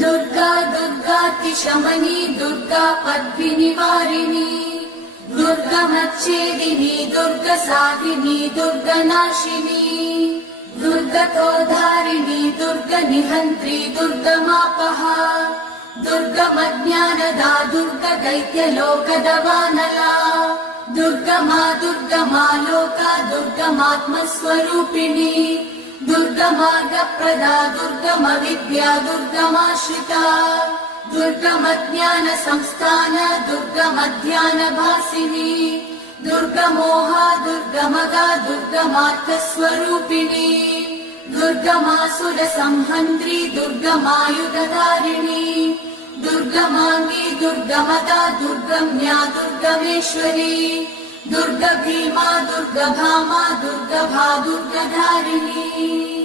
दुर्गा दुर्गातिशमनी दुर्गा पद्मिनिवारिणी दुर्गमच्छेदिनी दुर्गसाधिनी दुर्गनाशिनी दुर्गतोद्धारिणी दुर्गनिहन्त्री दुर्गमापहा दुर्गमज्ञानदा दुर्गदैत्यलोकदवानला दुर्गमा दुर्गमा लोका दुर्गमात्मस्वरूपिणी दुर्गमार्गप्रदा दुर्गमविद्या दुर्गमाश्रिता दुर्गमज्ञानसंस्थान दुर्गमध्यानभासिनी दुर्गमोहा दुर्गमगा दुर्गमार्थस्वरूपिणी दुर्गमासुरसंहन्त्री दुर्गमायुधधारिणी दुर्गमाङ्गी दुर्गमदा दुर्गम्या दुर्गमेश्वरी दुर्गभीमा दुर्गभामा दुर्गभा दुर्गधारिणी।